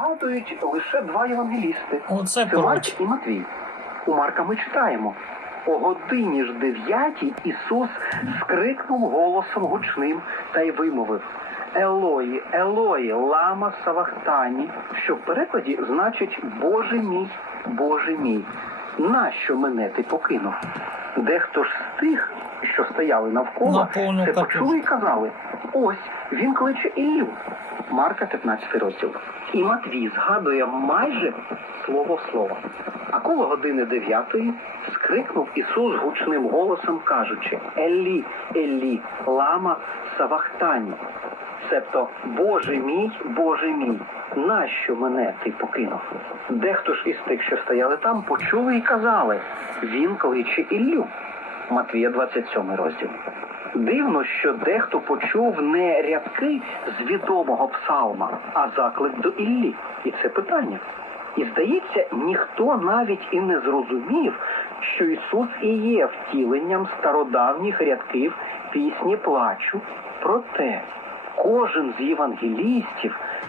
згадують лише два євангелісти. Оце Це Марк і Матвій. У Марка ми читаємо. О годині ж дев'ятій Ісус скрикнув голосом гучним та й вимовив Елої, Елої, лама Савахтані, що в перекладі значить Боже мій, Боже мій, нащо мене ти покинув? Дехто ж з тих, що стояли навколо, Наповнив це капусту. почули і казали: ось він кличе Іллю. Марка 15 розділ. І Матвій згадує майже слово в слово. А коло години дев'ятої скрикнув Ісус гучним голосом, кажучи: Еллі, Еллі, лама Савахтані. Себто, Боже мій, Боже мій, нащо мене ти покинув? Дехто ж із тих, що стояли там, почули і казали: Він кличе Іллю. Матвія 27 розділ. Дивно, що дехто почув не рядки з відомого псалма, а заклик до Іллі. І це питання. І здається, ніхто навіть і не зрозумів, що Ісус і є втіленням стародавніх рядків пісні плачу. Проте кожен з євангелістів